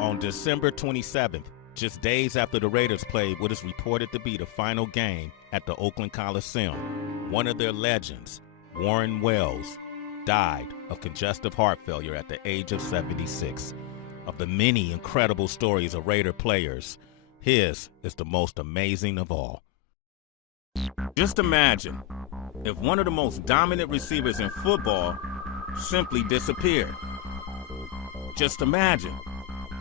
On December 27th, just days after the Raiders played what is reported to be the final game at the Oakland Coliseum, one of their legends, Warren Wells, died of congestive heart failure at the age of 76. Of the many incredible stories of Raider players, his is the most amazing of all. Just imagine if one of the most dominant receivers in football simply disappeared. Just imagine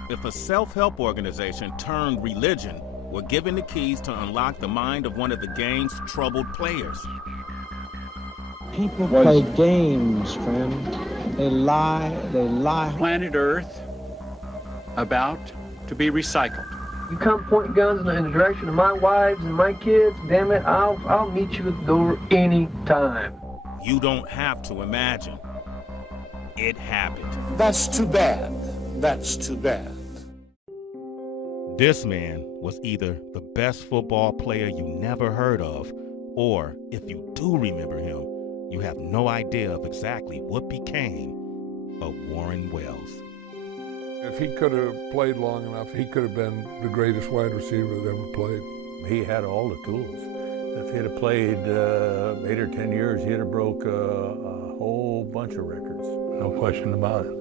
if a self-help organization turned religion were given the keys to unlock the mind of one of the game's troubled players. People play games, friend. They lie. Planet Earth about to be recycled. You come pointing guns in the direction of my wives and my kids, damn it, I'll meet you at the door anytime. You don't have to imagine. It happened. That's too bad. That's too bad. This man was either the best football player you never heard of, or if you do remember him, you have no idea of exactly what became of Warren Wells. If he could have played long enough, he could have been the greatest wide receiver that ever played. He had all the tools. If he'd have played 8 or 10 years, he'd have broke a whole bunch of records. No question about it.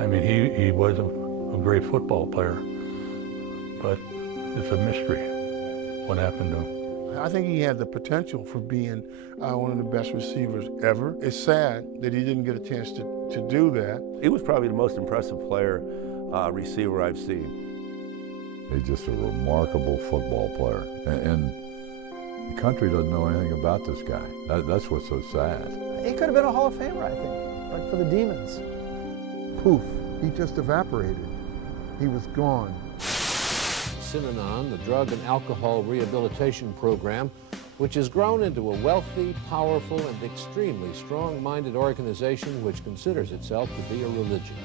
I mean, he was a great football player, but it's a mystery what happened to him. I think he had the potential for being one of the best receivers ever. It's sad that he didn't get a chance to do that. He was probably the most impressive receiver I've seen. He's just a remarkable football player. And the country doesn't know anything about this guy. That's what's so sad. He could have been a Hall of Famer, I think, but for the Demons. Poof, he just evaporated. He was gone. Synanon, the drug and alcohol rehabilitation program, which has grown into a wealthy, powerful, and extremely strong-minded organization which considers itself to be a religion.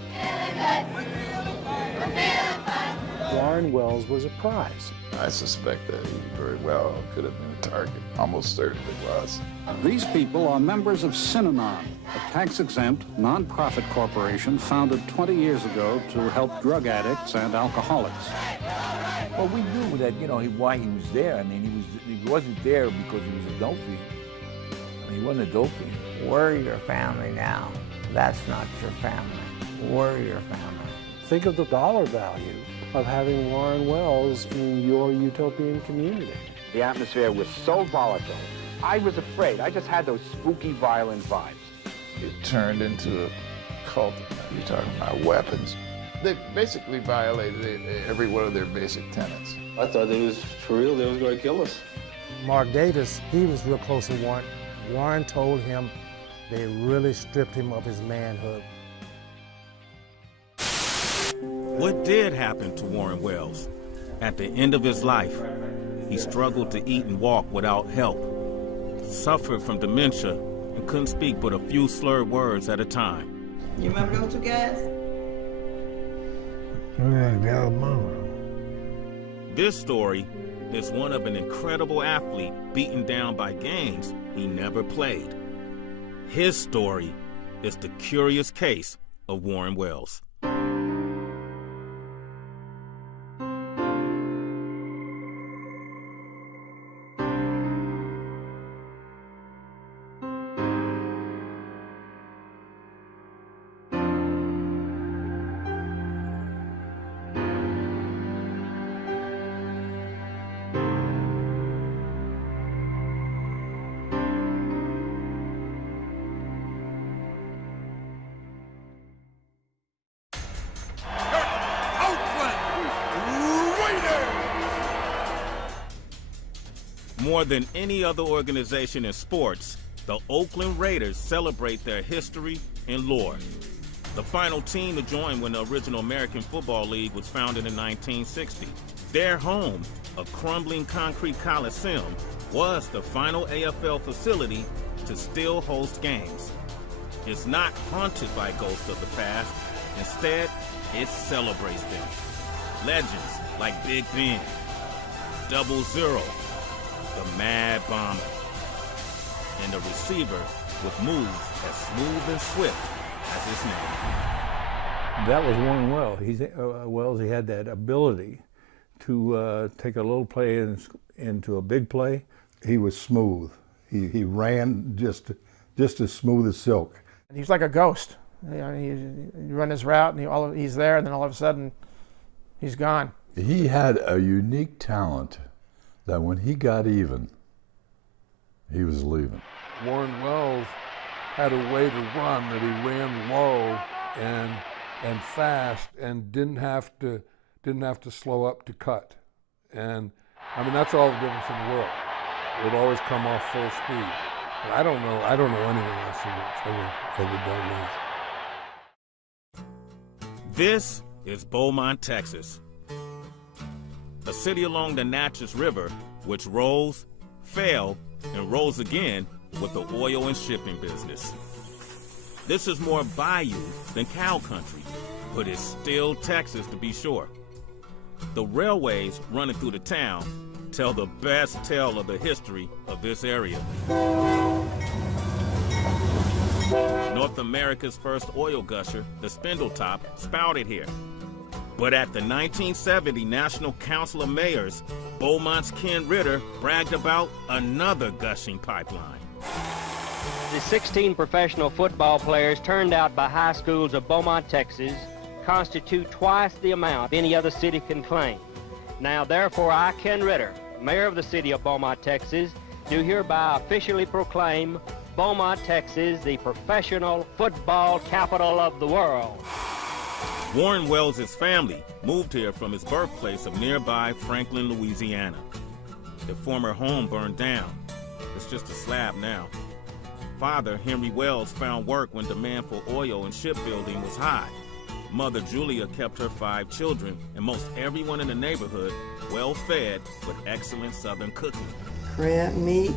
Warren Wells was a prize. I suspect that he very well could have been a target. Almost certainly was. These people are members of Synanon, a tax-exempt, non-profit corporation founded 20 years ago to help drug addicts and alcoholics. Well, we knew that, why he was there. I mean, he wasn't there because he was a dopey. I mean, he wasn't a dopey. We're your family now. That's not your family. We're your family. Think of the dollar value of having Warren Wells in your utopian community. The atmosphere was so volatile. I was afraid. I just had those spooky, violent vibes. It turned into a cult. You're talking about weapons. They basically violated every one of their basic tenets. I thought it was for real. They was going to kill us. Mark Davis, he was real close to Warren. Warren told him they really stripped him of his manhood. What did happen to Warren Wells? At the end of his life, he struggled to eat and walk without help, suffered from dementia, and couldn't speak but a few slurred words at a time. You remember those two guys? This story is one of an incredible athlete beaten down by games he never played. His story is the curious case of Warren Wells. More than any other organization in sports, the Oakland Raiders celebrate their history and lore. The final team to join when the original American Football League was founded in 1960. Their home, a crumbling concrete coliseum, was the final AFL facility to still host games. It's not haunted by ghosts of the past. Instead, it celebrates them. Legends like Big Ben, 00, the Mad Bomber, and the receiver with moves as smooth and swift as his name. That was Warren Wells. He had that ability to take a little play into a big play. He was smooth. He ran just as smooth as silk. He's like a ghost. You know, he run his route and he's there, and then all of a sudden he's gone. He had a unique talent that when he got even, he was leaving. Warren Wells had a way to run that he ran low and fast and didn't have to slow up to cut. And I mean, that's all the difference in the world. It would always come off full speed. And I don't know anyone else that's ever done that. This is Beaumont, Texas, a city along the Natchez River, which rose, fell, and rose again with the oil and shipping business. This is more bayou than cow country, but it's still Texas to be sure. The railways running through the town tell the best tale of the history of this area. North America's first oil gusher, the Spindletop, spouted here. But at the 1970 National Council of Mayors, Beaumont's Ken Ritter bragged about another gushing pipeline. The 16 professional football players turned out by high schools of Beaumont, Texas, constitute twice the amount any other city can claim. Now, therefore, I, Ken Ritter, Mayor of the city of Beaumont, Texas, do hereby officially proclaim Beaumont, Texas, the professional football capital of the world. Warren Wells' family moved here from his birthplace of nearby Franklin, Louisiana. Their former home burned down. It's just a slab now. Father, Henry Wells, found work when demand for oil and shipbuilding was high. Mother Julia kept her 5 children, and most everyone in the neighborhood well fed with excellent Southern cooking. Crab meat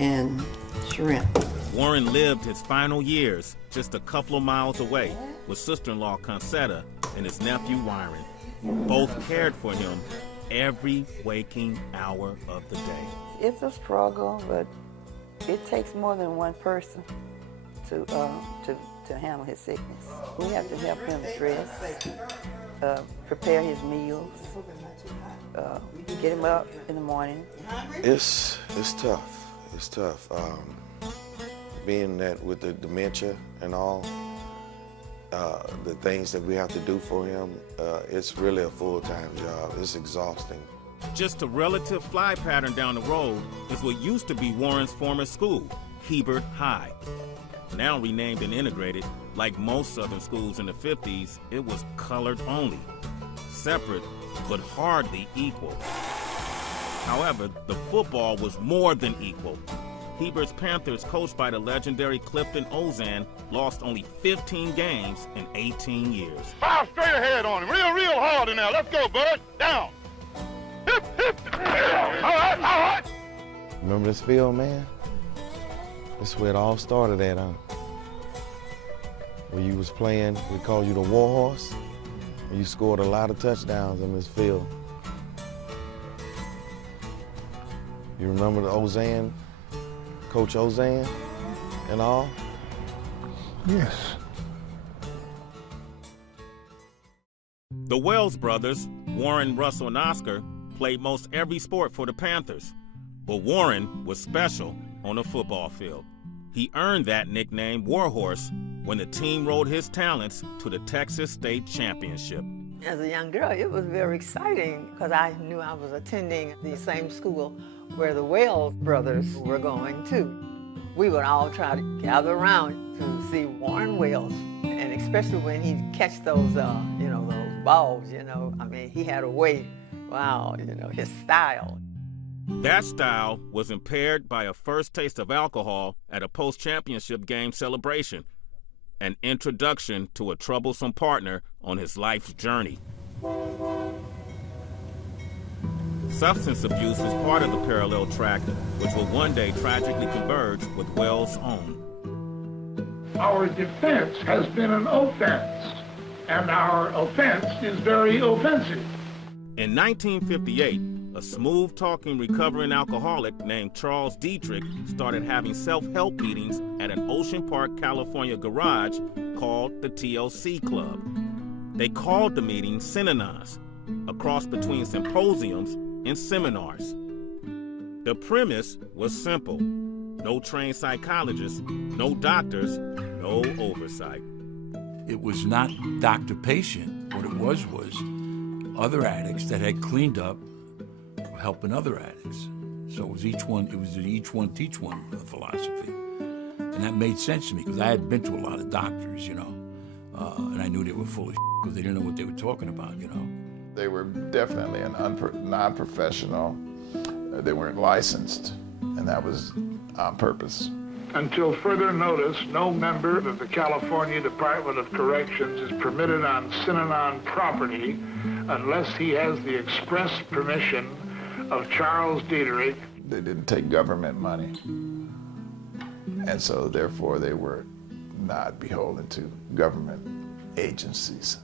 and shrimp. Warren lived his final years just a couple of miles away with sister-in-law Concetta and his nephew Wyron. Both cared for him every waking hour of the day. It's a struggle, but it takes more than one person to handle his sickness. We have to help him dress, prepare his meals, get him up in the morning. It's tough. It's tough. Being that with the dementia and all, the things that we have to do for him, it's really a full-time job. It's exhausting. Just a relative fly pattern down the road is what used to be Warren's former school, Hebert High. Now renamed and integrated, like most Southern schools in the 50s, it was colored only. Separate, but hardly equal. However, the football was more than equal. Hebert's Panthers, coached by the legendary Clifton Ozan, lost only 15 games in 18 years. Fire straight ahead on him, real hard in there. Let's go, bud. Down. Hip, hip. All right. Remember this field, man? This is where it all started at, huh? When you was playing, we called you the War Horse. And you scored a lot of touchdowns in this field. You remember the Ozan, Coach Ozan and all? Yes. The Wells brothers, Warren, Russell, and Oscar, played most every sport for the Panthers. But Warren was special on a football field. He earned that nickname, Warhorse, when the team rode his talents to the Texas State Championship. As a young girl, it was very exciting because I knew I was attending the same school where the Wells brothers were going to. We would all try to gather around to see Warren Wells, and especially when he'd catch those, those balls, I mean, he had a way, wow, his style. That style was impaired by a first taste of alcohol at a post-championship game celebration, an introduction to a troublesome partner on his life's journey. Substance abuse was part of the parallel track, which would one day tragically converge with Wells' own. Our defense has been an offense, and our offense is very offensive. In 1958, a smooth-talking recovering alcoholic named Charles Dietrich started having self-help meetings at an Ocean Park, California garage called the TLC Club. They called the meeting Synanon, a cross between symposiums and seminars. The premise was simple: no trained psychologists, no doctors, no oversight. It was not doctor-patient. What it was other addicts that had cleaned up helping other addicts. So it was an each one teach one philosophy. And that made sense to me because I had been to a lot of doctors, and I knew they were full of because they didn't know what they were talking about, They were definitely non-professional. They weren't licensed, and that was on purpose. Until further notice, no member of the California Department of Corrections is permitted on Synanon property unless he has the express permission of Charles Dieterich. They didn't take government money, and so therefore they were not beholden to government agencies.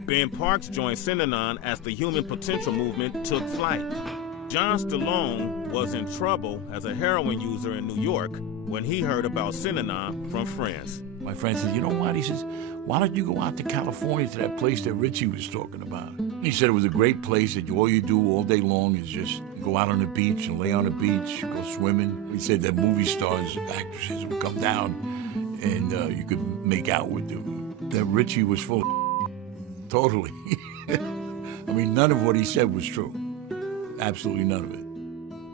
Ben Parks joined Synanon as the human potential movement took flight. John Stallone was in trouble as a heroin user in New York when he heard about Synanon from friends. My friend said, "You know what?" He says, "Why don't you go out to California to that place that Richie was talking about?" He said it was a great place that all you do all day long is just go out on the beach and lay on the beach, go swimming. He said that movie stars, actresses would come down and you could make out with them. That Richie was full of totally. I mean, none of what he said was true. Absolutely none of it.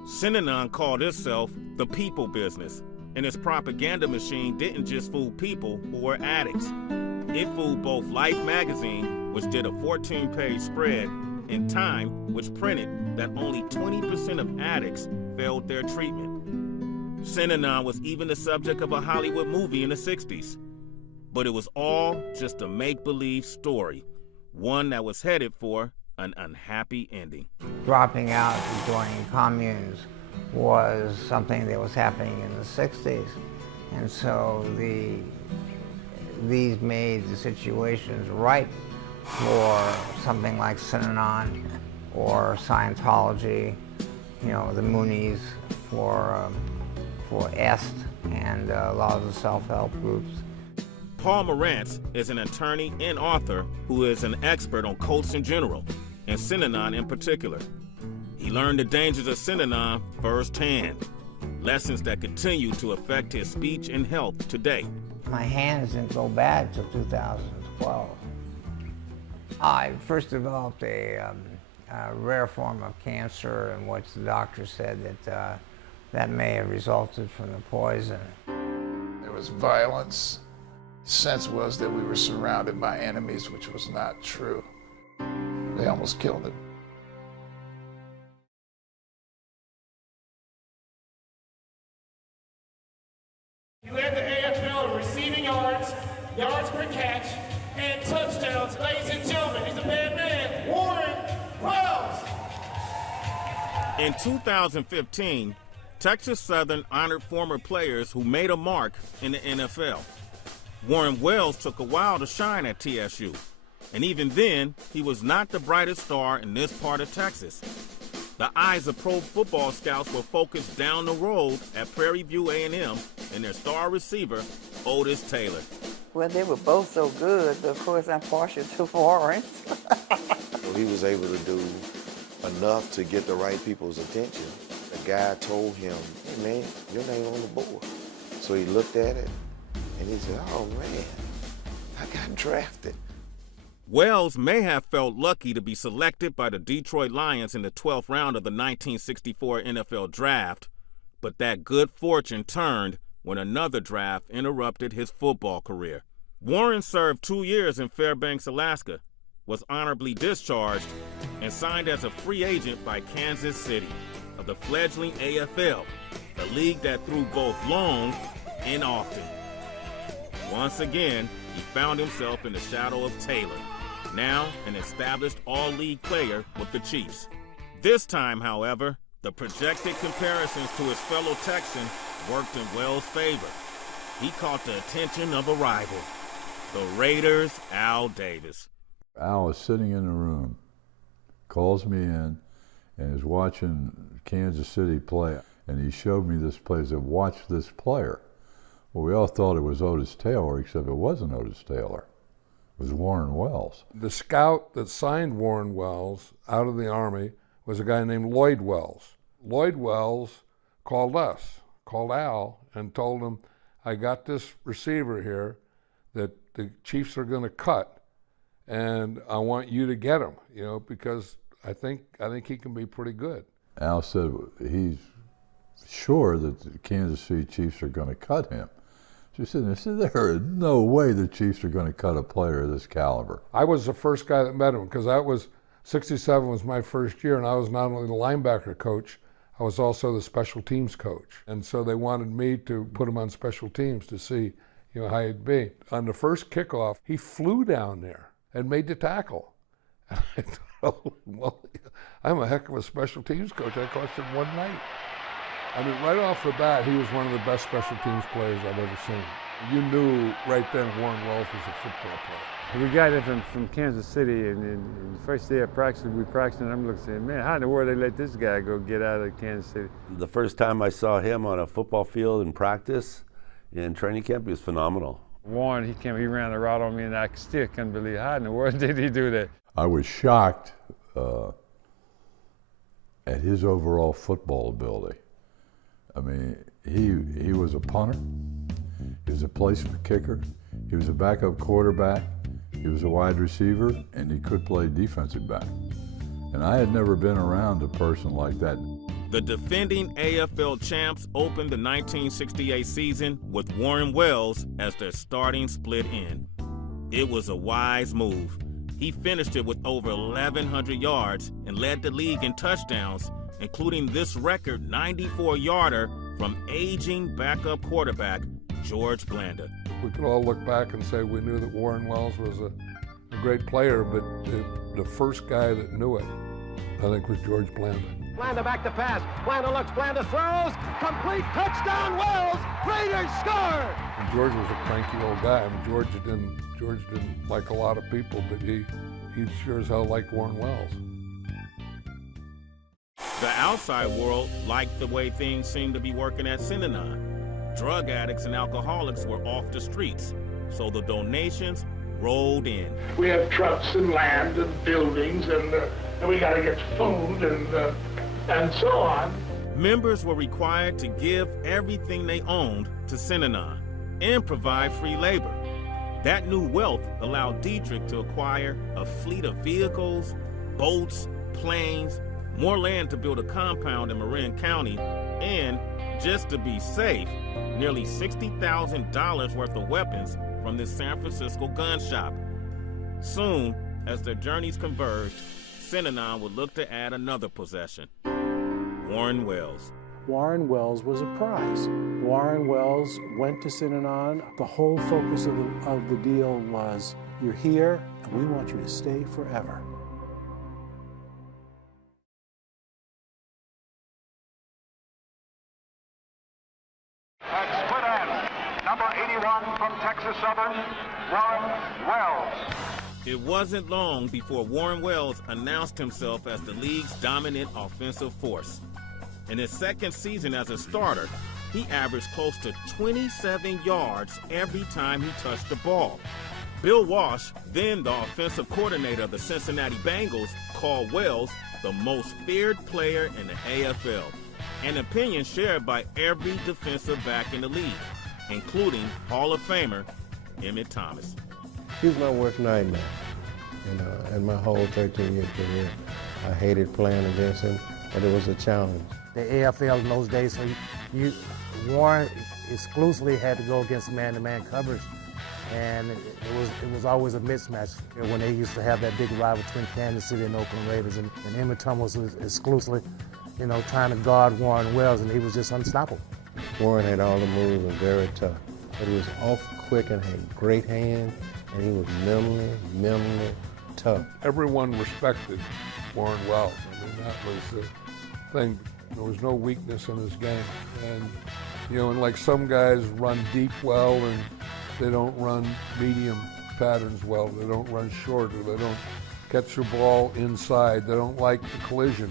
Synanon called itself the people business, and its propaganda machine didn't just fool people who were addicts. It fooled both Life magazine, which did a 14-page spread, and Time, which printed that only 20% of addicts failed their treatment. Synanon was even the subject of a Hollywood movie in the 60s. But it was all just a make-believe story, one that was headed for an unhappy ending. Dropping out and joining communes was something that was happening in the 60s. And so these made the situations ripe for something like Synanon or Scientology, the Moonies for EST and a lot of the self-help groups. Paul Morantz is an attorney and author who is an expert on cults in general, and Synanon in particular. He learned the dangers of Synanon firsthand, lessons that continue to affect his speech and health today. My hands didn't go bad till 2012. I first developed a rare form of cancer in which the doctor said that may have resulted from the poison. There was violence. Sense was that we were surrounded by enemies, which was not true. They almost killed him. You led the AFL in receiving yards, yards per catch, and touchdowns. Ladies and gentlemen, he's a bad man, Warren Wells. In 2015, Texas Southern honored former players who made a mark in the NFL. Warren Wells took a while to shine at TSU, and even then, he was not the brightest star in this part of Texas. The eyes of pro football scouts were focused down the road at Prairie View A&M and their star receiver, Otis Taylor. Well, they were both so good, but of course I'm partial to Warren. He was able to do enough to get the right people's attention. The guy told him, "Hey man, your name on the board." So he looked at it and he said, "Oh man, I got drafted." Wells may have felt lucky to be selected by the Detroit Lions in the 12th round of the 1964 NFL Draft, but that good fortune turned when another draft interrupted his football career. Warren served 2 years in Fairbanks, Alaska, was honorably discharged, and signed as a free agent by Kansas City of the fledgling AFL, the league that threw both long and often. Once again, he found himself in the shadow of Taylor, now an established all-league player with the Chiefs. This time, however, the projected comparisons to his fellow Texan worked in Wells' favor. He caught the attention of a rival, the Raiders' Al Davis. Al was sitting in the room, calls me in, and is watching Kansas City play, and he showed me this play. He said, "Watch this player." Well, we all thought it was Otis Taylor, except it wasn't Otis Taylor. was Warren Wells. The scout that signed Warren Wells out of the Army was a guy named Lloyd Wells. Lloyd Wells called Al, and told him, I got this receiver here that the Chiefs are going to cut, and I want you to get him, because I think he can be pretty good. Al said he's sure that the Kansas City Chiefs are going to cut him. She said, there is no way the Chiefs are going to cut a player of this caliber. I was the first guy that met him, because 67 was my first year, and I was not only the linebacker coach, I was also the special teams coach. And so they wanted me to put him on special teams to see, how he'd be. On the first kickoff, he flew down there and made the tackle. And I thought, oh, well, I'm a heck of a special teams coach. I coached him one night. I mean, right off the bat, he was one of the best special teams players I've ever seen. You knew right then Warren Wells was a football player. We got him from Kansas City, and the first day of practice, we practiced, and I'm looking saying, man, how in the world they let this guy go get out of Kansas City? The first time I saw him on a football field in practice, in training camp, he was phenomenal. Warren, he ran the route on me, and I still couldn't believe how in the world did he do that? I was shocked at his overall football ability. I mean, he was a punter, he was a placement kicker, he was a backup quarterback, he was a wide receiver, and he could play defensive back. And I had never been around a person like that. The defending AFL champs opened the 1968 season with Warren Wells as their starting split end. It was a wise move. He finished it with over 1,100 yards and led the league in touchdowns, including this record 94-yarder from aging backup quarterback George Blanda. We could all look back and say we knew that Warren Wells was a great player, but the first guy that knew it, I think, was George Blanda. Blanda back to pass. Blanda looks, Blanda throws. Complete touchdown, Wells. Raiders score. And George was a cranky old guy. I mean, George didn't like a lot of people, but he sure as hell liked Warren Wells. The outside world liked the way things seemed to be working at Synanon. Drug addicts and alcoholics were off the streets, so the donations rolled in. We have trucks and land and buildings, and we got to get food and so on. Members were required to give everything they owned to Synanon and provide free labor. That new wealth allowed Dietrich to acquire a fleet of vehicles, boats, planes, more land to build a compound in Marin County, and, just to be safe, nearly $60,000 worth of weapons from this San Francisco gun shop. Soon, as their journeys converged, Synanon would look to add another possession, Warren Wells. Warren Wells was a prize. Warren Wells went to Synanon. The whole focus of the deal was, you're here, and we want you to stay forever. At split end, number 81 from Texas Southern, Warren Wells. It wasn't long before Warren Wells announced himself as the league's dominant offensive force. In his second season as a starter, he averaged close to 27 yards every time he touched the ball. Bill Walsh, then the offensive coordinator of the Cincinnati Bengals, called Wells the most feared player in the AFL, an opinion shared by every defensive back in the league, including Hall of Famer Emmitt Thomas. He was my worst nightmare, in my whole 13-year career. I hated playing against him, but it was a challenge. The AFL in those days, so Warren exclusively had to go against man-to-man coverage, and it was always a mismatch when they used to have that big rivalry between Kansas City and Oakland Raiders, and Emmitt Thomas was exclusively, trying to guard Warren Wells, and he was just unstoppable. Warren had all the moves and very tough, but he was off quick and had great hands, and he was mentally tough. Everyone respected Warren Wells. I mean, that was the thing. There was no weakness in his game. And, and like some guys run deep well and they don't run medium patterns well. They don't run short, or they don't catch the ball inside. They don't like the collision.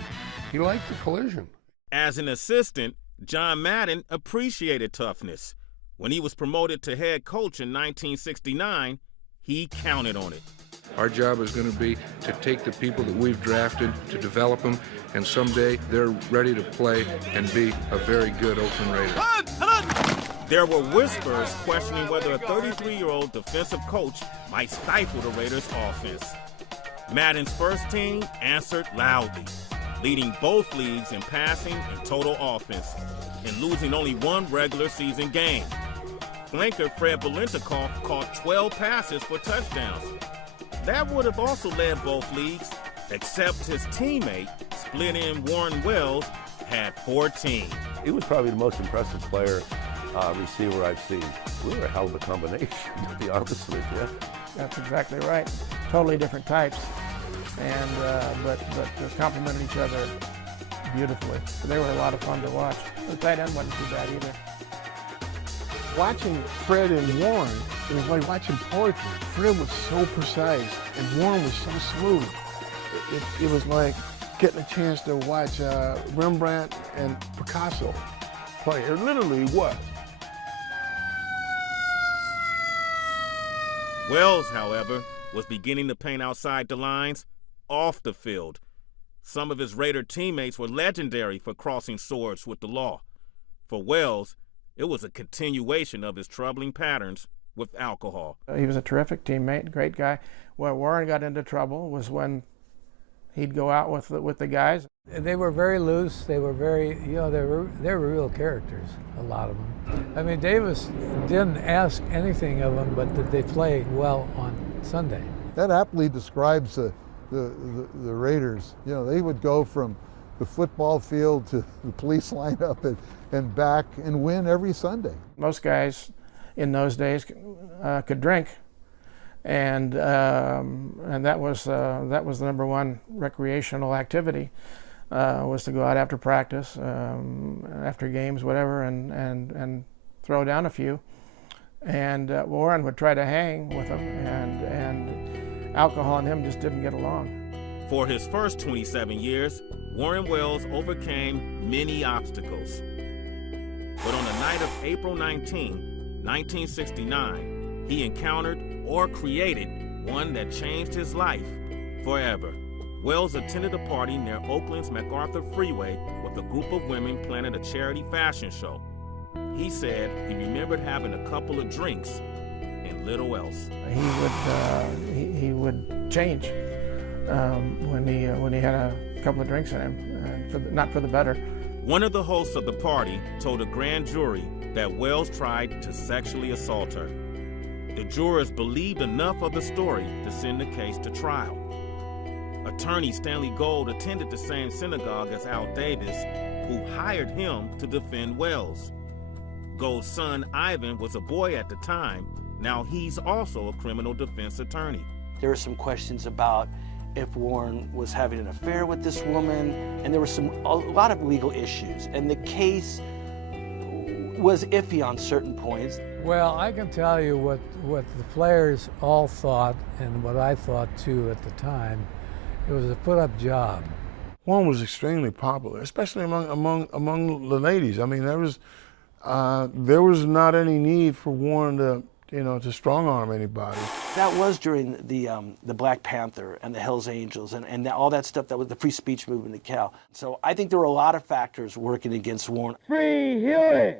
He liked the collision. As an assistant, John Madden appreciated toughness. When he was promoted to head coach in 1969, he he counted on it. Our job is going to be to take the people that we've drafted, to develop them, and someday they're ready to play and be a very good Oakland Raider. There were whispers questioning whether a 33-year-old defensive coach might stifle the Raiders' offense. Madden's first team answered loudly, leading both leagues in passing and total offense, and losing only one regular season game. Flanker Fred Biletnikoff caught 12 passes for touchdowns. That would have also led both leagues, except his teammate, split-end Warren Wells, had 14. He was probably the most impressive player, receiver I've seen. We were a hell of a combination, to be honest with you. That's exactly right. Totally different types, and but they complemented each other beautifully. So they were a lot of fun to watch. The tight end wasn't too bad either. Watching Fred and Warren, it was like watching poetry. Fred was so precise, and Warren was so smooth. It was like getting a chance to watch Rembrandt and Picasso play. It literally was. Wells, however, was beginning to paint outside the lines off the field. Some of his Raider teammates were legendary for crossing swords with the law. For Wells, it was a continuation of his troubling patterns with alcohol. He was a terrific teammate, great guy. Where Warren got into trouble was when he'd go out with the guys. They were very loose. They were very, they were real characters, a lot of them. I mean, Davis didn't ask anything of them, but that they played well on Sunday. That aptly describes the Raiders. They would go from the football field to the police lineup and back and win every Sunday. Most guys in those days could drink, and that was the number one recreational activity, was to go out after practice, after games, whatever, and throw down a few. And Warren would try to hang with them, and alcohol and him just didn't get along. For his first 27 years, Warren Wells overcame many obstacles. But on the night of April 19, 1969, he encountered or created one that changed his life forever. Wells attended a party near Oakland's MacArthur Freeway with a group of women planning a charity fashion show. He said he remembered having a couple of drinks and little else. He would change when he had a couple of drinks in him, not for the better. One of the hosts of the party told a grand jury that Wells tried to sexually assault her. The jurors believed enough of the story to send the case to trial. Attorney Stanley Gold attended the same synagogue as Al Davis, who hired him to defend Wells. Gold's son, Ivan, was a boy at the time. Now he's also a criminal defense attorney. There were some questions about if Warren was having an affair with this woman, and there were a lot of legal issues, and the case was iffy on certain points. Well, I can tell you what the players all thought, and what I thought too at the time. It was a put-up job. Warren was extremely popular, especially among the ladies. I mean, there was not any need for Warren to strong-arm anybody. That was during the Black Panther and the Hells Angels and all that stuff that was the free speech movement in Cal. So I think there were a lot of factors working against Warren. Free Huey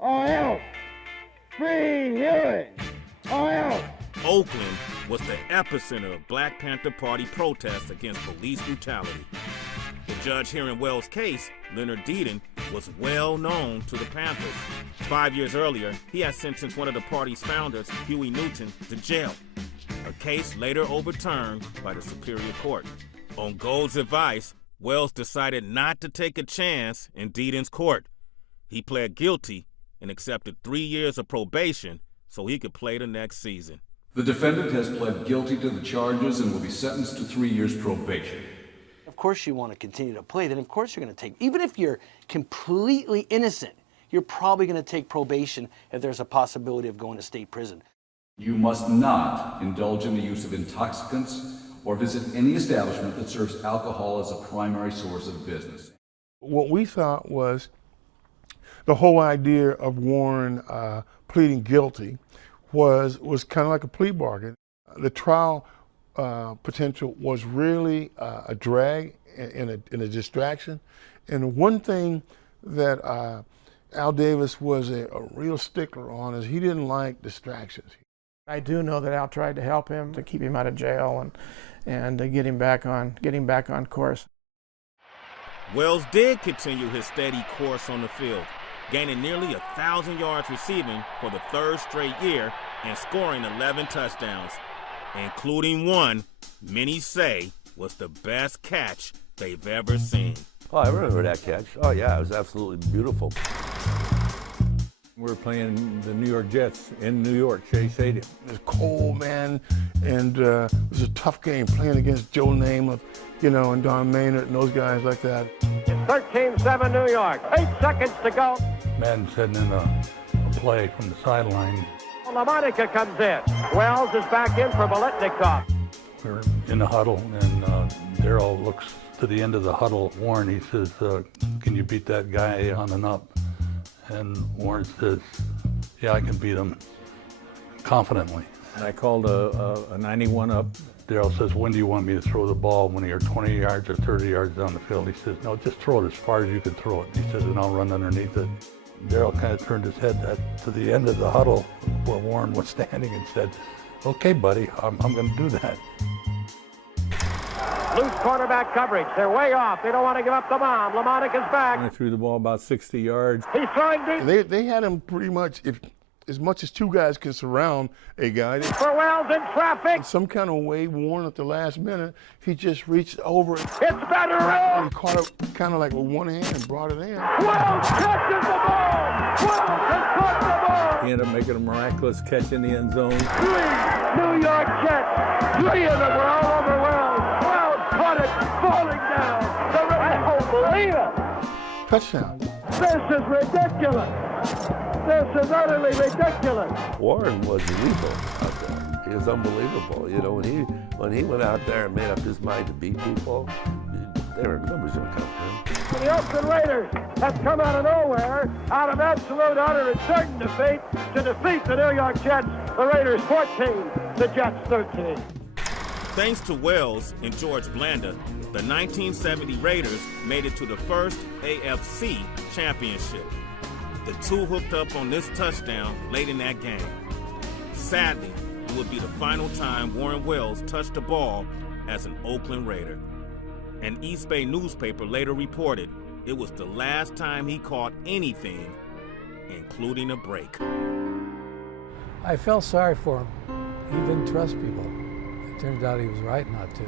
or else! Free Huey or else! Oakland was the epicenter of Black Panther Party protests against police brutality. The judge hearing Wells' case, Leonard Deaton, was well known to the Panthers. 5 years earlier, he had sentenced one of the party's founders, Huey Newton, to jail. A case later overturned by the Superior Court. On Gold's advice, Wells decided not to take a chance in Deaton's court. He pled guilty and accepted 3 years of probation so he could play the next season. The defendant has pled guilty to the charges and will be sentenced to 3 years probation. Of course you want to continue to play, then of course you're going to take, even if you're completely innocent, you're probably going to take probation if there's a possibility of going to state prison. You must not indulge in the use of intoxicants or visit any establishment that serves alcohol as a primary source of business. What we thought was the whole idea of Warren pleading guilty was kind of like a plea bargain. the trial potential was really a drag and a distraction. And one thing that Al Davis was a real stickler on is he didn't like distractions. I do know that Al tried to help him to keep him out of jail and get him back on course. Wells did continue his steady course on the field, gaining nearly 1,000 yards receiving for the third straight year and scoring 11 touchdowns, including one many say was the best catch they've ever seen. Oh, I remember that catch. Oh, yeah, it was absolutely beautiful. We were playing the New York Jets in New York, Shea Stadium. It was cold, man, and it was a tough game playing against Joe Namath, and Don Maynard and those guys like that. 13-7 New York, 8 seconds to go. Man sitting in a play from the sideline. LaMonica comes in. Wells is back in for Biletnikoff. We're in the huddle, and Darryl looks to the end of the huddle. Warren, he says, can you beat that guy on and up? And Warren says, yeah, I can beat him confidently. And I called a 91 up. Darryl says, when do you want me to throw the ball? When you're 20 yards or 30 yards down the field? He says, no, just throw it as far as you can throw it. He says, and I'll run underneath it. Darryl kind of turned his head to the end of the huddle where Warren was standing and said, okay, buddy, I'm going to do that. Loose quarterback coverage. They're way off. They don't want to give up the bomb. LaMonica's back. I threw the ball about 60 yards. He's throwing deep. They had him pretty much, as much as two guys can surround a guy. For Wells in traffic. In some kind of way, Warren at the last minute, he just reached over. It's better. He caught it kind of like with one hand and brought it in. Wells catches the ball. Wells has caught the ball. He ended up making a miraculous catch in the end zone. 3 New York Jets. 3 of them were all over Wells. Wells caught it falling down. I don't believe it. Touchdown. This is ridiculous. This is utterly ridiculous. Warren was lethal out there. He was unbelievable. When he went out there and made up his mind to beat people, numbers going to come for him. The Oakland Raiders have come out of nowhere, out of absolute, utter, and certain defeat, to defeat the New York Jets. The Raiders 14, the Jets 13. Thanks to Wells and George Blanda, the 1970 Raiders made it to the first AFC championship. The two hooked up on this touchdown late in that game. Sadly, it would be the final time Warren Wells touched the ball as an Oakland Raider. An East Bay newspaper later reported it was the last time he caught anything, including a break. I felt sorry for him. He didn't trust people. It turns out he was right not to.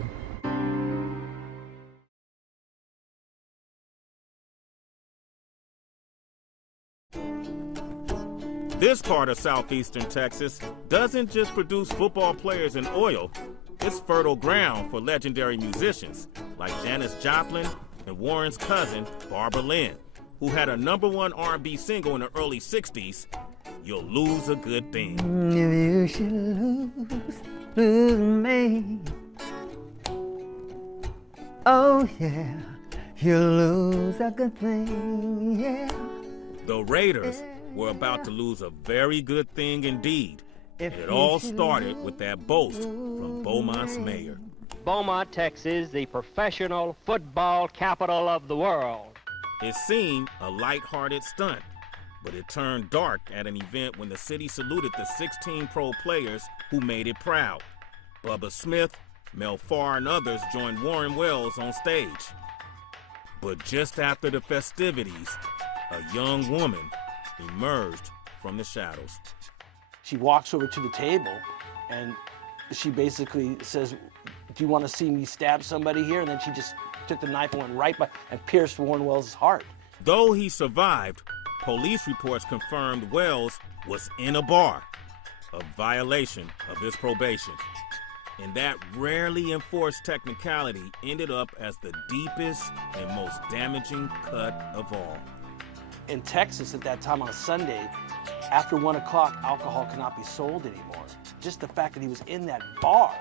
This part of southeastern Texas doesn't just produce football players and oil. It's fertile ground for legendary musicians like Janis Joplin and Warren's cousin, Barbara Lynn, who had a #1 R&B single in the early 60s, You'll Lose a Good Thing. If you should lose me, oh yeah, you'll lose a good thing, yeah. The Raiders were about to lose a very good thing indeed. It all started with that boast from Beaumont's mayor. Beaumont, Texas, the professional football capital of the world. It seemed a lighthearted stunt, but it turned dark at an event when the city saluted the 16 pro players who made it proud. Bubba Smith, Mel Farr, and others joined Warren Wells on stage. But just after the festivities, a young woman emerged from the shadows. She walks over to the table and she basically says, do you want to see me stab somebody here? And then she just took the knife and went right by and pierced Warren Wells' heart. Though he survived, police reports confirmed Wells was in a bar, a violation of his probation. And that rarely enforced technicality ended up as the deepest and most damaging cut of all. In Texas at that time on a Sunday, after 1 o'clock, alcohol cannot be sold anymore. Just the fact that he was in that bar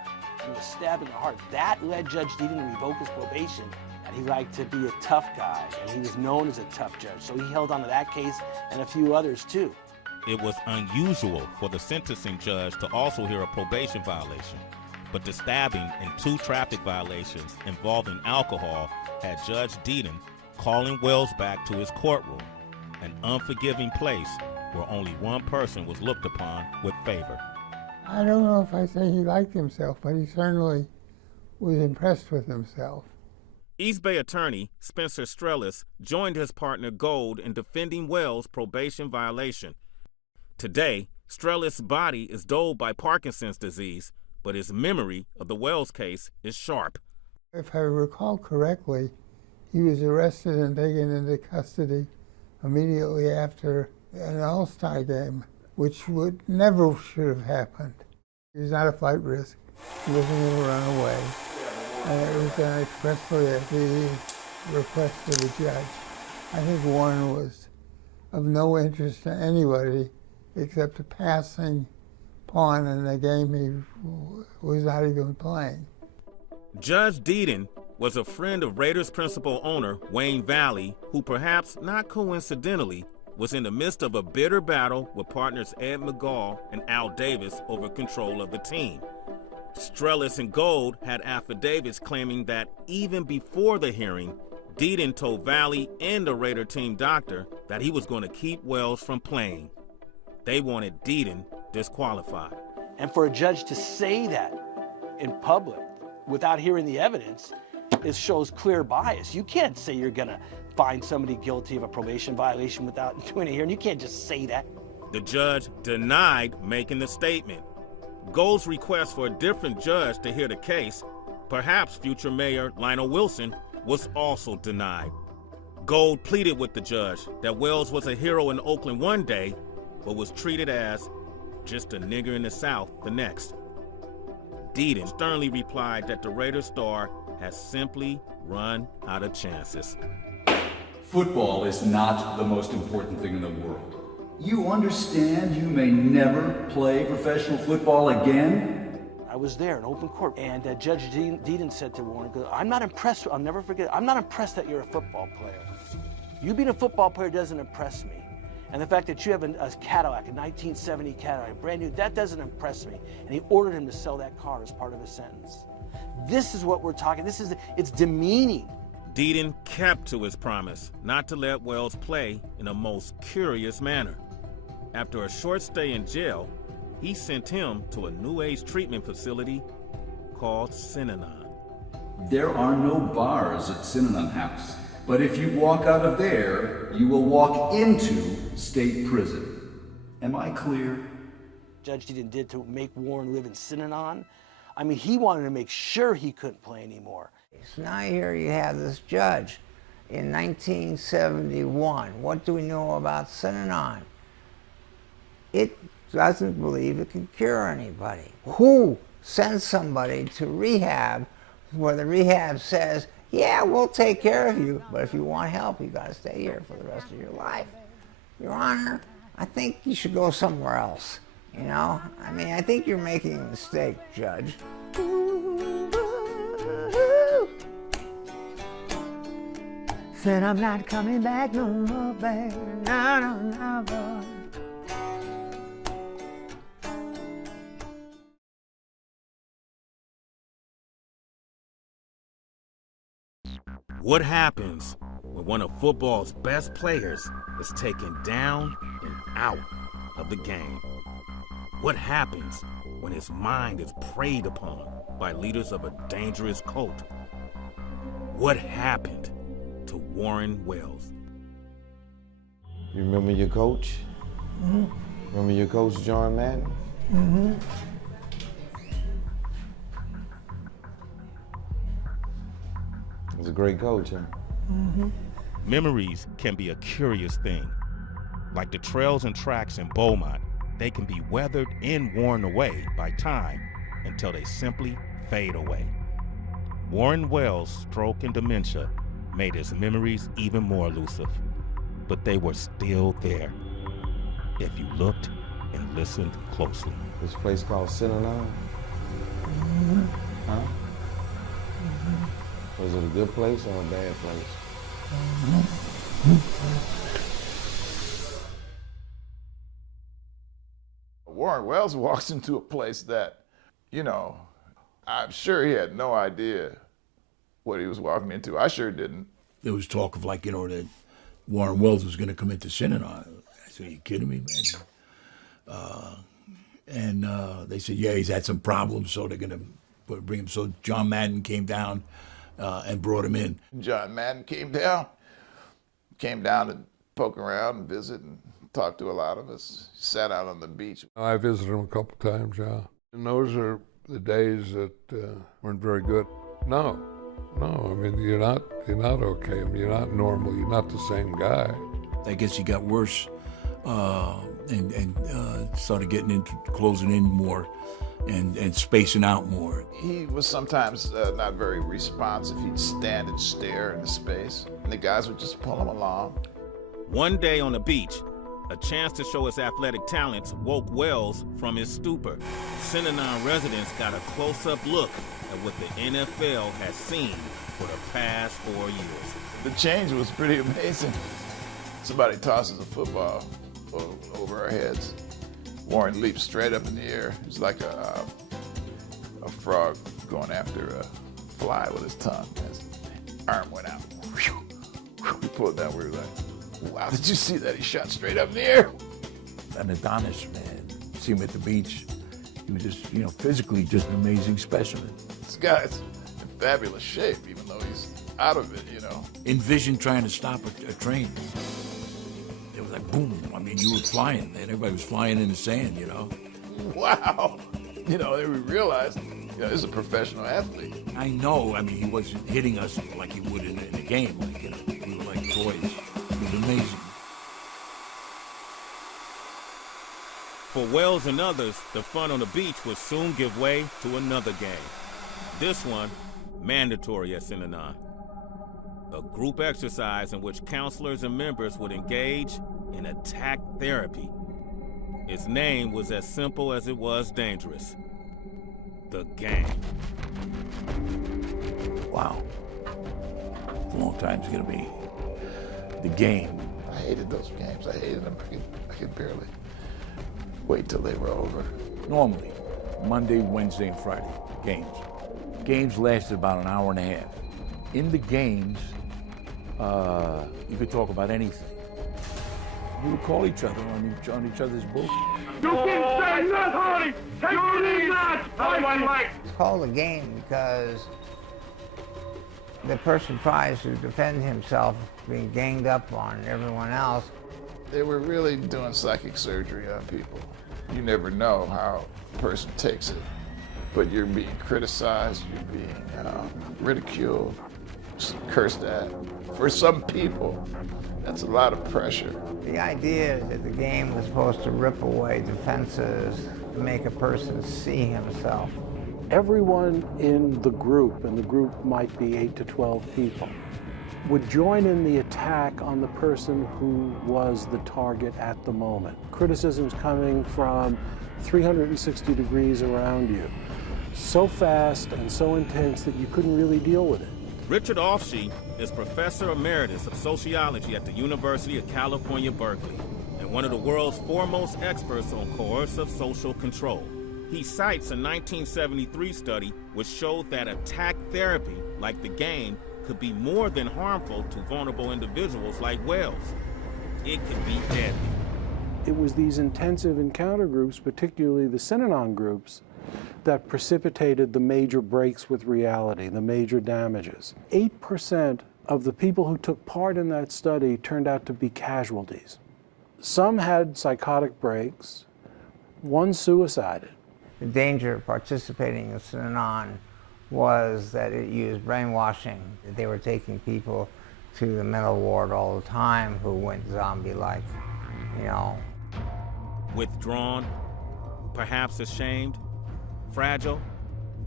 and was stabbed in the heart, that led Judge Deaton to revoke his probation. And he liked to be a tough guy, and he was known as a tough judge. So he held on to that case and a few others too. It was unusual for the sentencing judge to also hear a probation violation. But the stabbing and 2 traffic violations involving alcohol had Judge Deaton calling Wells back to his courtroom, an unforgiving place where only one person was looked upon with favor. I don't know if I say he liked himself, but he certainly was impressed with himself. East Bay attorney Spencer Strelis joined his partner Gold in defending Wells' probation violation. Today, Strelis' body is dulled by Parkinson's disease, but his memory of the Wells case is sharp. If I recall correctly, he was arrested and taken into custody immediately after an All-Star game, which would never should have happened. He was not a flight risk. He wasn't going to run away. And it was done expressly at the request of the judge. I think Warren was of no interest to anybody except a passing pawn in a game he was not even playing. Judge Deaton was a friend of Raiders principal owner Wayne Valley, who perhaps not coincidentally was in the midst of a bitter battle with partners Ed McGaw and Al Davis over control of the team. Strelis and Gold had affidavits claiming that even before the hearing, Deaton told Valley and the Raider team doctor that he was going to keep Wells from playing. They wanted Deaton disqualified. And for a judge to say that in public without hearing the evidence, it shows clear bias. You can't say you're going to find somebody guilty of a probation violation without doing a hearing. You can't just say that. The judge denied making the statement. Gold's request for a different judge to hear the case, perhaps future Mayor Lionel Wilson, was also denied. Gold pleaded with the judge that Wells was a hero in Oakland one day, but was treated as just a nigger in the South the next. Deaton sternly replied that the Raider star has simply run out of chances. Football is not the most important thing in the world. You understand you may never play professional football again? I was there in open court, and Judge Deaton said to Warren, I'm not impressed, I'll never forget, I'm not impressed that you're a football player. You being a football player doesn't impress me. And the fact that you have a Cadillac, a 1970 Cadillac, brand new, that doesn't impress me. And he ordered him to sell that car as part of his sentence. This is what we're talking, it's demeaning. Deaton kept to his promise not to let Wells play in a most curious manner. After a short stay in jail, he sent him to a New Age treatment facility called Synanon. There are no bars at Synanon House, but if you walk out of there, you will walk into state prison. Am I clear? Judge Deaton did to make Warren live in Synanon. I mean, he wanted to make sure he couldn't play anymore. So now here you have this judge in 1971. What do we know about Synanon? It doesn't believe it can cure anybody. Who sends somebody to rehab where the rehab says, yeah, we'll take care of you, but if you want help, you got to stay here for the rest of your life? Your Honor, I think you should go somewhere else. You know, I mean, I think you're making a mistake, Judge. Said I'm not coming back no more, baby. No, boy. What happens when one of football's best players is taken down and out of the game? What happens when his mind is preyed upon by leaders of a dangerous cult? What happened to Warren Wells? You remember your coach? Mm-hmm. Remember your coach, John Madden? Mm-hmm. He was a great coach, huh? Mm-hmm. Memories can be a curious thing. Like the trails and tracks in Beaumont, they can be weathered and worn away by time until they simply fade away. Warren Wells' stroke and dementia made his memories even more elusive, but they were still there if you looked and listened closely. This place called Synanon? Mm-hmm. Huh? Mm-hmm. Was it a good place or a bad place? Mm-hmm. Warren Wells walks into a place that, you know, I'm sure he had no idea what he was walking into. I sure didn't. There was talk of, like, you know, that Warren Wells was going to come into Synanon. I said, are you kidding me, man? They said, yeah, he's had some problems, so they're going to bring him. So John Madden came down and brought him in. John Madden came down to poke around and visit and talk to a lot of us. Sat out on the beach. I visited him a couple times, yeah. And those are the days that weren't very good. No, I mean, you're not okay. I mean, you're not normal. You're not the same guy. I guess he got worse and started getting into closing in more and spacing out more. He was sometimes not very responsive. He'd stand and stare into space, and the guys would just pull him along. One day on the beach, a chance to show his athletic talents woke Wells from his stupor. Synanon residents got a close-up look at what the NFL has seen for the past 4 years. The change was pretty amazing. Somebody tosses a football over our heads. Warren leaps straight up in the air. It was like a frog going after a fly with his tongue. His arm went out. We pulled down. We were like, wow, did you see that? He shot straight up in the air. An Adonis, man. See him at the beach. He was just, you know, physically just an amazing specimen. This guy's in fabulous shape, even though he's out of it, you know. Envision trying to stop a train. It was like, boom. I mean, you were flying, and everybody was flying in the sand, you know. Wow. You know, then we realized, you know, this is a professional athlete. I know. I mean, he wasn't hitting us like he would in a game. Like, you know, we were like toys. It was amazing. For Wells and others, the fun on the beach would soon give way to another game. This one, mandatory at Synanon. A group exercise in which counselors and members would engage in attack therapy. Its name was as simple as it was dangerous. The Game. Wow. It's a long time it's going to be. The Game. I hated those games. I hated them. I could barely wait till they were over. Normally, Monday, Wednesday, and Friday, games. Games lasted about an hour and a half. In the games, you could talk about anything. We would call each other on each other's bullshit. You can say that, Hardy! Take it easy! It's called a game because the person tries to defend himself being ganged up on everyone else. They were really doing psychic surgery on people. You never know how a person takes it, but you're being criticized, you're being ridiculed, cursed at. For some people, that's a lot of pressure. The idea is that the game was supposed to rip away defenses, to make a person see himself. Everyone in the group, and the group might be 8 to 12 people, would join in the attack on the person who was the target at the moment. Criticisms coming from 360 degrees around you, so fast and so intense that you couldn't really deal with it. Richard Offshee is Professor Emeritus of Sociology at the University of California, Berkeley, and one of the world's foremost experts on coercive social control. He cites a 1973 study which showed that attack therapy, like the game, could be more than harmful to vulnerable individuals like Wells. It could be deadly. It was these intensive encounter groups, particularly the Synanon groups, that precipitated the major breaks with reality, the major damages. 8% of the people who took part in that study turned out to be casualties. Some had psychotic breaks, one suicided. The danger of participating in Synanon was that it used brainwashing. They were taking people to the mental ward all the time who went zombie-like, you know. Withdrawn, perhaps ashamed, fragile,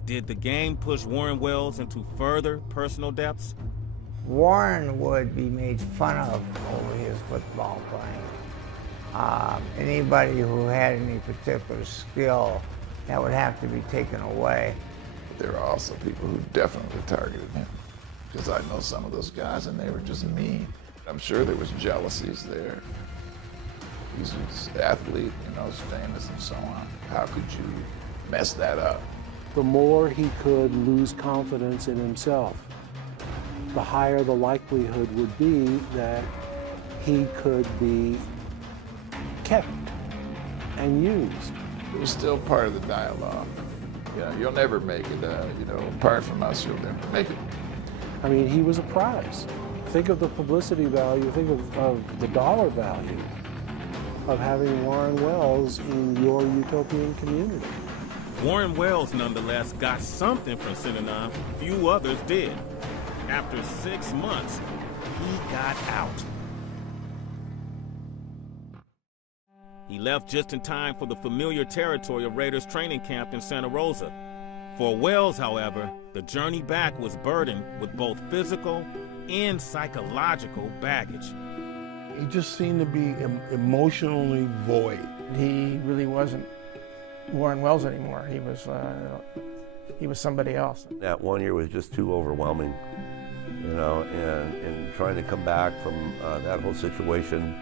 did the game push Warren Wells into further personal depths? Warren would be made fun of over his football playing. Anybody who had any particular skill, that would have to be taken away. There were also people who definitely targeted him, because I know some of those guys and they were just mean. I'm sure there was jealousies there. He's an athlete, you know, he's famous and so on. How could you mess that up? the more he could lose confidence in himself. The higher the likelihood would be that he could be kept and used. It was still part of the dialogue. You'll never make it, apart from us, you'll never make it. I mean, he was a prize. Think of the publicity value, think of the dollar value of having Warren Wells in your utopian community. Warren Wells, nonetheless, got something from Synanon few others did. After 6 months, he got out. He left just in time for the familiar territory of Raiders training camp in Santa Rosa. For Wells, however, the journey back was burdened with both physical and psychological baggage. He just seemed to be emotionally void. He really wasn't Warren Wells anymore. He was somebody else. That 1 year was just too overwhelming, and trying to come back from that whole situation,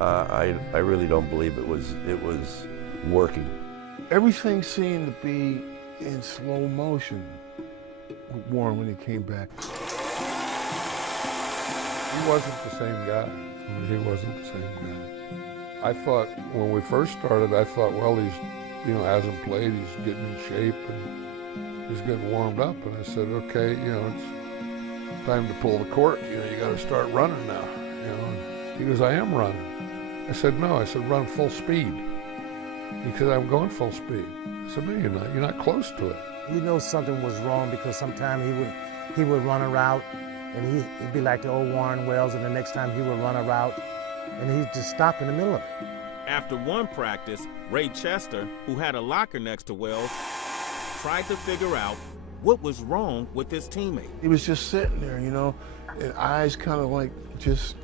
I really don't believe it was working. Everything seemed to be in slow motion with Warren when he came back. He wasn't the same guy. He wasn't the same guy. I thought, when we first started, well, he's, hasn't played, he's getting in shape, and he's getting warmed up. And I said, okay, it's time to pull the cork. You got to start running now. He goes, I am running. I said, no. I said, run full speed. He said, I'm going full speed. I said, no, you're not. You're not close to it. You know something was wrong because sometimes he would run a route, and he'd be like the old Warren Wells, and the next time he would run a route, and he'd just stop in the middle of it. After one practice, Ray Chester, who had a locker next to Wells, tried to figure out what was wrong with his teammate. He was just sitting there, and eyes kind of like just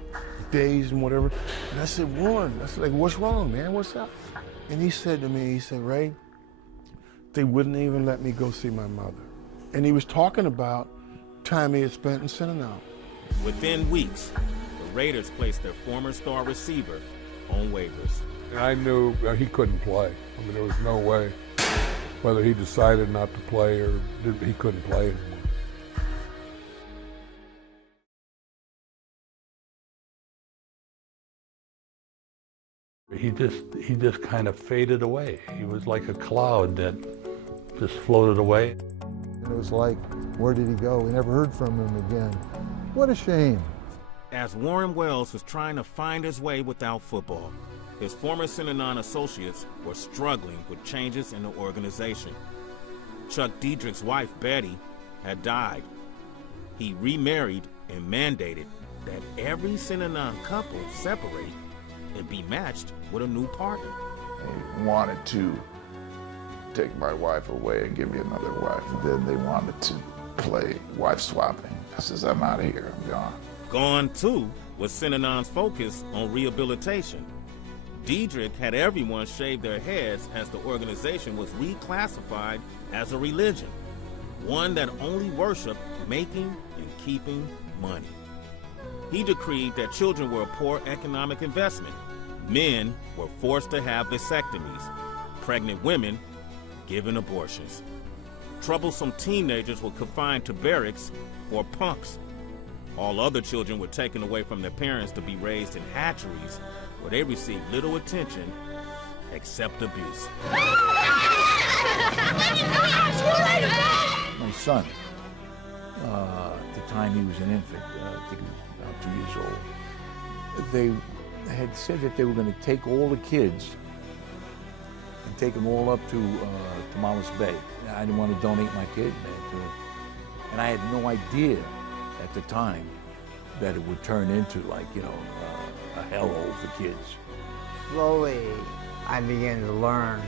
dazed and whatever. And I said, Warren, what's wrong, man? What's up? And he said to me, Ray, they wouldn't even let me go see my mother. And he was talking about time he had spent in Synanon. Within weeks, the Raiders placed their former star receiver on waivers. And I knew he couldn't play. There was no way. Whether he decided not to play or he couldn't play anymore. He just kind of faded away. He was like a cloud that just floated away. And it was like, where did he go? We never heard from him again. What a shame. As Warren Wells was trying to find his way without football, his former Synanon associates were struggling with changes in the organization. Chuck Diedrich's wife, Betty, had died. He remarried and mandated that every Synanon couple separate and be matched with a new partner. They wanted to take my wife away and give me another wife. And then they wanted to play wife swapping. I says, I'm out of here, I'm gone. Gone, too, was Synanon's focus on rehabilitation. Diedrich had everyone shave their heads as the organization was reclassified as a religion, one that only worshiped making and keeping money. He decreed that children were a poor economic investment. Men were forced to have vasectomies. Pregnant women given abortions. Troublesome teenagers were confined to barracks for punks. All other children were taken away from their parents to be raised in hatcheries where they received little attention except abuse. My son, at the time he was an infant, I think he was about 2 years old, they had said that they were going to take all the kids and take them all up to Tomales Bay. I didn't want to donate my kid, and I had no idea at the time that it would turn into a hellhole for kids. Slowly, I began to learn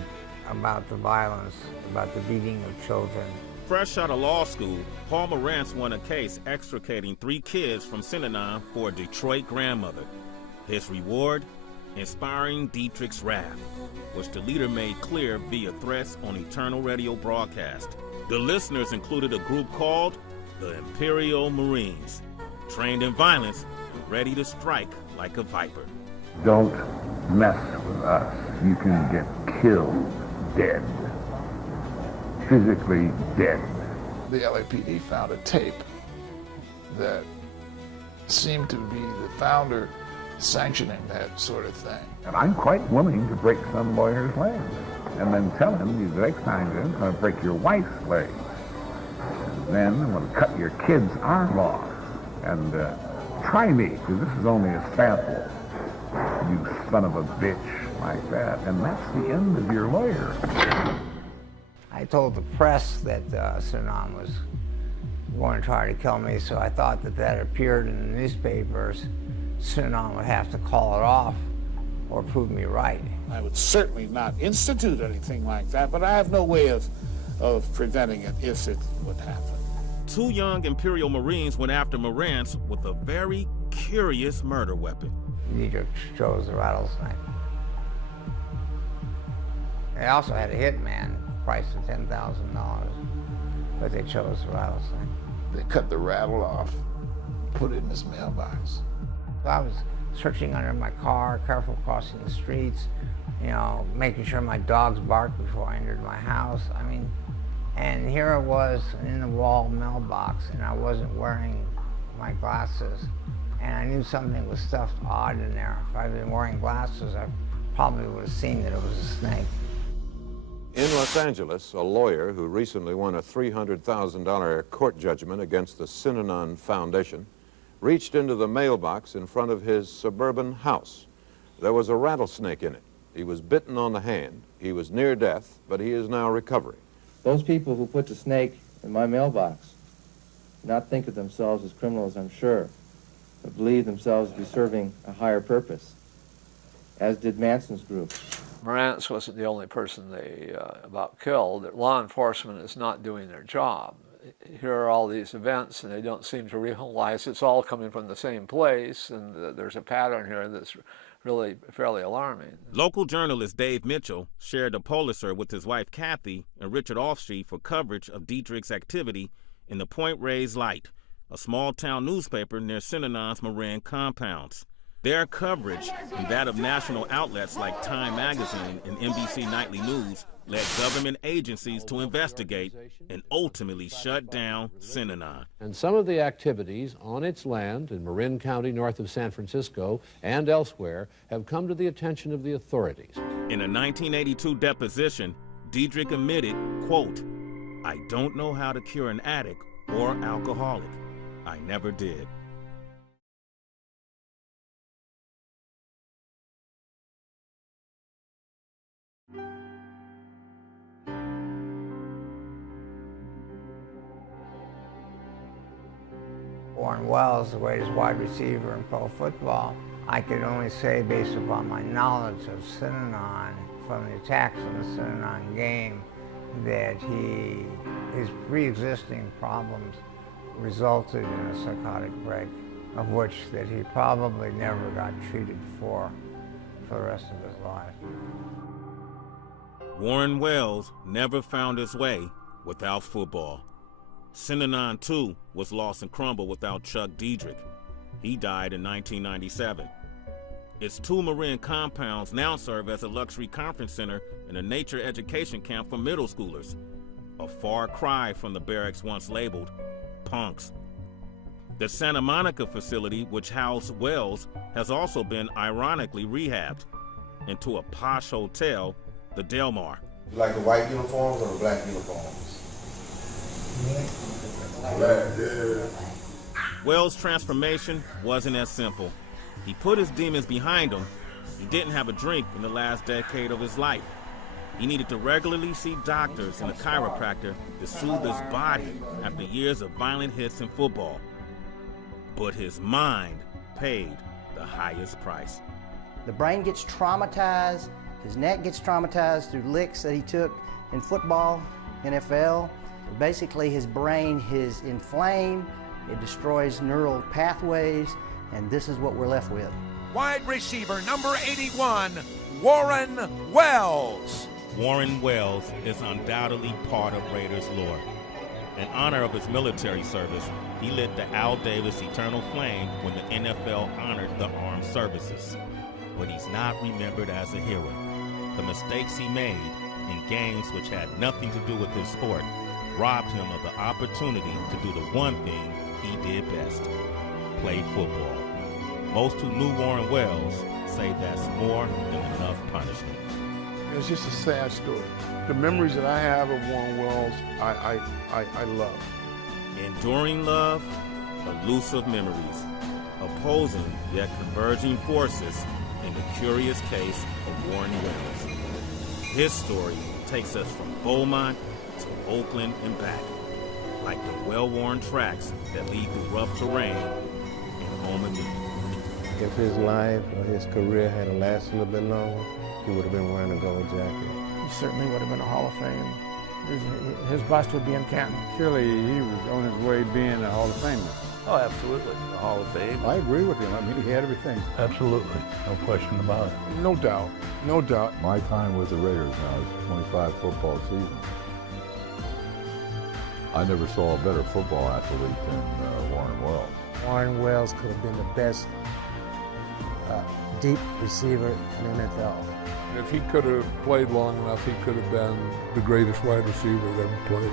about the violence, about the beating of children. Fresh out of law school, Paul Morantz won a case extricating 3 kids from Synanon for a Detroit grandmother. His reward? Inspiring Diedrich's wrath, which the leader made clear via threats on Eternal Radio broadcast. The listeners included a group called the Imperial Marines, trained in violence and ready to strike like a viper. Don't mess with us. You can get killed dead. physically dead. The LAPD found a tape that seemed to be the founder sanctioning that sort of thing. And I'm quite willing to break some lawyer's legs and then tell him the next time you're going to break your wife's leg. And then I'm going to cut your kid's arm off. And try me, because this is only a sample. You son of a bitch, like that. And that's the end of your lawyer. I told the press that Synanon was going to try to kill me, so I thought that that appeared in the newspapers. Synanon would have to call it off or prove me right. I would certainly not institute anything like that, but I have no way of preventing it if it would happen. 2 young Imperial Marines went after Marantz with a very curious murder weapon. Diedrich chose the rattlesnake. They also had a hitman priced at $10,000, but they chose the rattlesnake. They cut the rattle off, put it in his mailbox. I was searching under my car, careful crossing the streets, you know, making sure my dogs barked before I entered my house. I mean, and here it was in the wall mailbox, and I wasn't wearing my glasses. And I knew something was stuffed odd in there. If I'd been wearing glasses, I probably would have seen that it was a snake. In Los Angeles, a lawyer who recently won a $300,000 court judgment against the Synanon Foundation reached into the mailbox in front of his suburban house. There was a rattlesnake in it. He was bitten on the hand. He was near death, but he is now recovering. Those people who put the snake in my mailbox do not think of themselves as criminals, I'm sure, but believe themselves to be serving a higher purpose, as did Manson's group. Marantz wasn't the only person they about killed. Law enforcement is not doing their job. Here are all these events, and they don't seem to realize it's all coming from the same place, and there's a pattern here that's really fairly alarming. Local journalist Dave Mitchell shared a Pulitzer with his wife Kathy and Richard Offstreet for coverage of Diedrich's activity in the Point Reyes Light, a small-town newspaper near Synanon's Marin compounds. Their coverage and that of national outlets like Time Magazine and NBC Nightly News led government agencies to investigate and ultimately shut down Synanon. And some of the activities on its land in Marin County north of San Francisco and elsewhere have come to the attention of the authorities. In a 1982 deposition, Diedrich admitted, quote, "I don't know how to cure an addict or alcoholic. I never did." Warren Wells, the greatest wide receiver in pro football. I could only say, based upon my knowledge of Synanon from the attacks on the Synanon game, that his pre-existing problems resulted in a psychotic break, of which that he probably never got treated for the rest of his life. Warren Wells never found his way without football. Synanon, too, was lost and crumbled without Chuck Diedrich. He died in 1997. Its 2 Marin compounds now serve as a luxury conference center and a nature education camp for middle schoolers, a far cry from the barracks once labeled punks. The Santa Monica facility, which housed Wells, has also been ironically rehabbed into a posh hotel, the Del Mar. You like the white uniforms or the black uniforms? Wells' transformation wasn't as simple. He put his demons behind him. He didn't have a drink in the last decade of his life. He needed to regularly see doctors and a chiropractor to soothe his body after years of violent hits in football. But his mind paid the highest price. The brain gets traumatized, his neck gets traumatized through licks that he took in football, NFL. Basically, his brain is inflamed, it destroys neural pathways, and this is what we're left with. Wide receiver number 81, Warren Wells. Warren Wells is undoubtedly part of Raiders lore. In honor of his military service, he lit the Al Davis Eternal Flame when the NFL honored the armed services. But he's not remembered as a hero. The mistakes he made in games which had nothing to do with his sport robbed him of the opportunity to do the one thing he did best, play football. Most who knew Warren Wells say that's more than enough punishment. It's just a sad story. The memories that I have of Warren Wells, I love. Enduring love, elusive memories, opposing yet converging forces in the curious case of Warren Wells. His story takes us from Beaumont to Oakland and back, like the well-worn tracks that lead through rough terrain in home again. If his life or his career had lasted a little bit longer, he would have been wearing a gold jacket. He certainly would have been a Hall of Fame. His bust would be in Canton. Surely he was on his way being a Hall of Famer. Oh, absolutely. The Hall of Fame. I agree with him. I mean, he had everything. Absolutely. No question about it. No doubt. No doubt. My time with the Raiders now is 25 football seasons. I never saw a better football athlete than Warren Wells. Warren Wells could have been the best deep receiver in the NFL. If he could have played long enough, he could have been the greatest wide receiver that ever played.